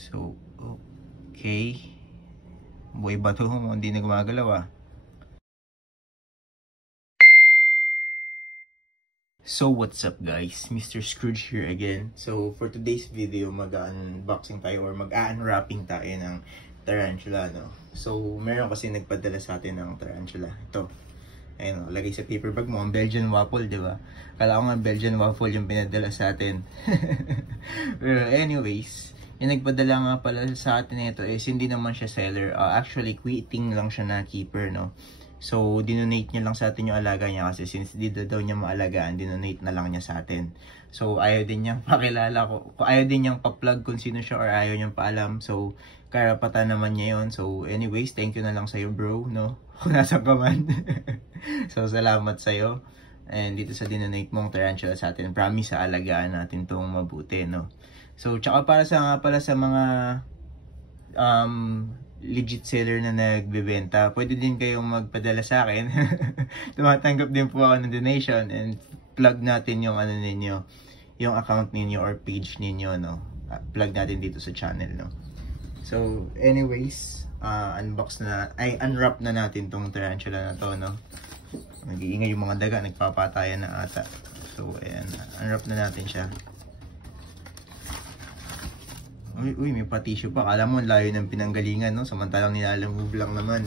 So, okay. Buhay ba ito? Hindi na gumagalaw ah. So, what's up guys? Mr. Scrooge here again. So, for today's video, mag-unboxing tayo or mag-unwrapping tayo ng tarantula, no? So, meron kasi nagpadala sa atin ng tarantula. Ito. Ayun, lagay sa paper bag mo. Ang Belgian waffle, di ba? Kala ko nga Belgian waffle yung pinadala sa atin. Pero anyways, yung nagpadala nga pala sa atin ito is hindi naman siya seller. Actually, quitting lang siya na keeper, no? So, dinonate niya lang sa atin yung alaga niya kasi since di daw niya maalagaan, dinonate na lang niya sa atin. So, ayaw din niyang pakilala ko. Ayaw din niyang pa-plug kung sino siya or ayaw niyang paalam. So, karapatan naman niya yun. So, anyways, thank you na lang sa'yo bro, no? Kung nasa ka man. So, salamat sa'yo. And dito sa dinonate mong tarantula sa atin, promise sa alagaan natin tong mabuti, no? So, tsaka para sa pala sa mga legit seller na nagbebenta, pwede din kayong magpadala sa akin. Tumatanggap din po ako ng donation and plug natin yung ano ninyo, yung account ninyo or page ninyo, no? Plug natin dito sa channel, no? So, anyways, unwrap na natin tong tarantula na to, no? Nag-iingay yung mga daga, nagpapatayan na ata. So, ayan, unwrap na natin siya. Uy, may pa-tissue pa. Kala mo, layo ng pinanggalingan, no? Samantalang nilalamove lang naman.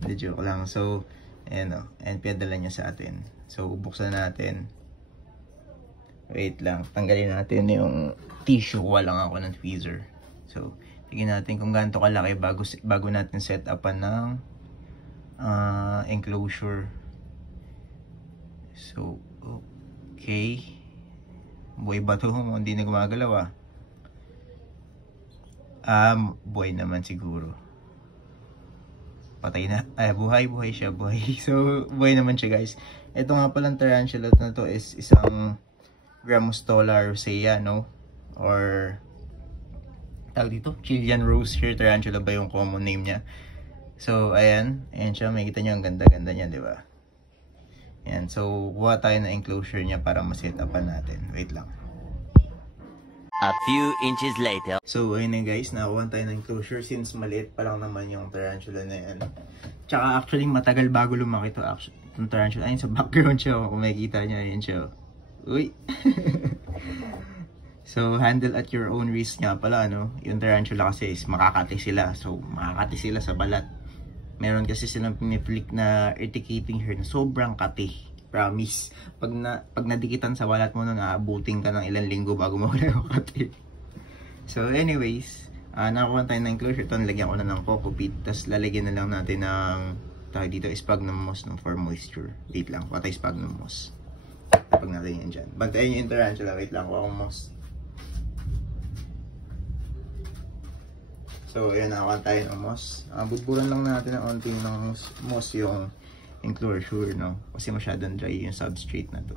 Hindi, joke lang. So, ayan, no? And pinadala niya sa atin. So, buksan natin. Wait lang. Tanggalin natin yung tissue. Walang ako ng tweezer. So, tingnan natin kung gaano kalaki bago natin set upan ng enclosure. So, okay. Buhay ba ito? Hindi na gumagalaw ah. Buhay naman siguro. Patay na. Buhay siya, buhay. So, buhay naman siya guys. Ito nga palang tarantula na to is isang Grammostola rosea, no? Or tawag dito, Chilean Rose Hair Tarantula ba yung common name niya? So, ayan. Ayan siya. Makikita nyo ang ganda-ganda niya, di ba? Ayan. So, buha tayo na enclosure niya para ma-set upan natin. Wait lang. A few inches later. So, ayun na guys, nakakuha tayo ng enclosure since maliit pa lang naman yung tarantula na yan. Tsaka actually, matagal bago lumaki ito itong tarantula. Ayun sa background siya, kung makikita nyo, ayun siya. Uy! So, handle at your own risk nga pala, no? Yung tarantula kasi is makakati sila. So, makakati sila sa balat. Meron kasi silang piniflick na urticating hair na sobrang kati. Promise. Pag nadikitan sa balat mo nun, aabutin ka ng ilang linggo bago mawala yung kati. So anyways, nakakuha tayo ng enclosure. Ito, nilagyan ko na ng coco peat. Tapos lalagyan na lang natin ng tawag dito, sphagnum moss, no, for moisture. Wait lang, kuha tayo sphagnum moss. Pag natin yan dyan. Bantayan yung tarantula. Wait lang, kuha akong moss. So ayan, nakakuha tayo ng moss. Budburan lang natin ng onting ng moss yung enclosure, no? Kasi masyadong dry yung substrate na to.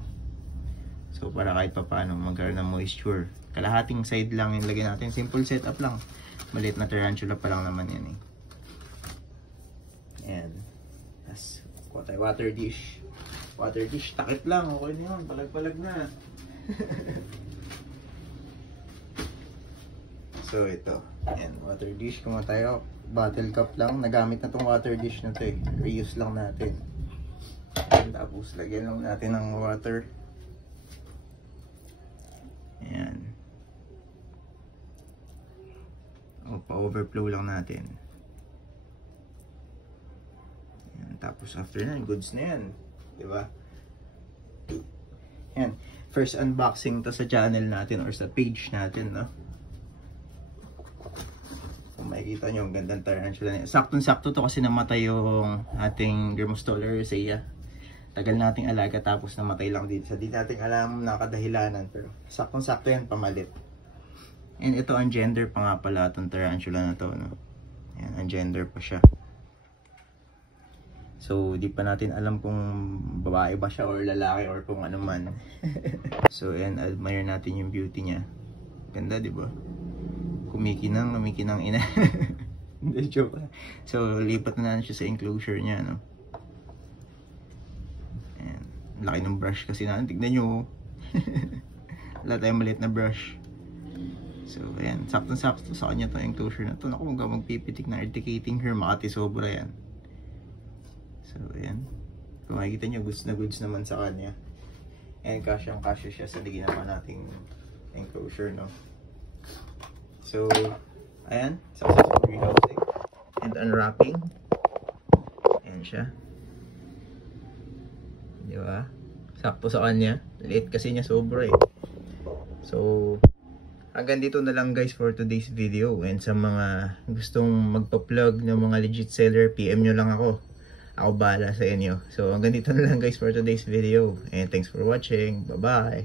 So, para kahit pa paano magkaroon ng moisture. Kalahating side lang yung lagyan natin. Simple setup lang. Maliit na tarantula pa lang naman yan eh. Ayan. Tapos, kuha tayo water dish. Water dish, takip lang. Okay na yun. Palag-palag na. So, ito. Ayan, water dish. Kung tayo, bottle cup lang. Nagamit na tong water dish na to eh. Reuse lang natin. Tapos lagyan lang natin ng water. Ayan. Pa-overflow lang natin. Ayan. Tapos after na, goods na yan. Diba? Ayan. First unboxing to sa channel natin or sa page natin, no? Kung makikita nyo, ang gandang tarantula na yan. Saktong-sakto to kasi namatay yung ating Grammostola rosea. Tagal nating alaga tapos namatay lang dito. So, di natin alam nakadahilanan. Pero saktong-sakto yan, pamalit. And ito ang gender pa nga pala itong tarantula na to, no? Ayan, ang gender pa siya. So, di pa natin alam kung babae ba siya or lalaki or kung ano man. So, ayan, admire natin yung beauty niya. Ganda, di ba? Kumikinang ina. Hindi, joke lang. So, lipat na natin siya sa enclosure niya, no? Ayan. Laki ng brush kasi natin. Tignan nyo. Wala tayong maliit na brush. So, ayan. Sakto-sakto sa kanya itong enclosure na ito. Naku, hanggang magpipitik ng eradicating hair, makatisobra yan. So, ayan. Kung makikita nyo, goods na goods naman sa kanya. And kasyang-kasya siya sa ginawa nating enclosure, no? So, ayan. Successful rehousing. And unwrapping. Ayan siya. Di ba? Sakto sa kanya. Liit kasi niya sobra eh. So, hanggang dito na lang guys for today's video. And sa mga gustong magpa-plug ng mga legit seller, PM nyo lang ako. Ako bahala sa inyo. So hanggang dito na lang guys for today's video. And thanks for watching. Bye bye.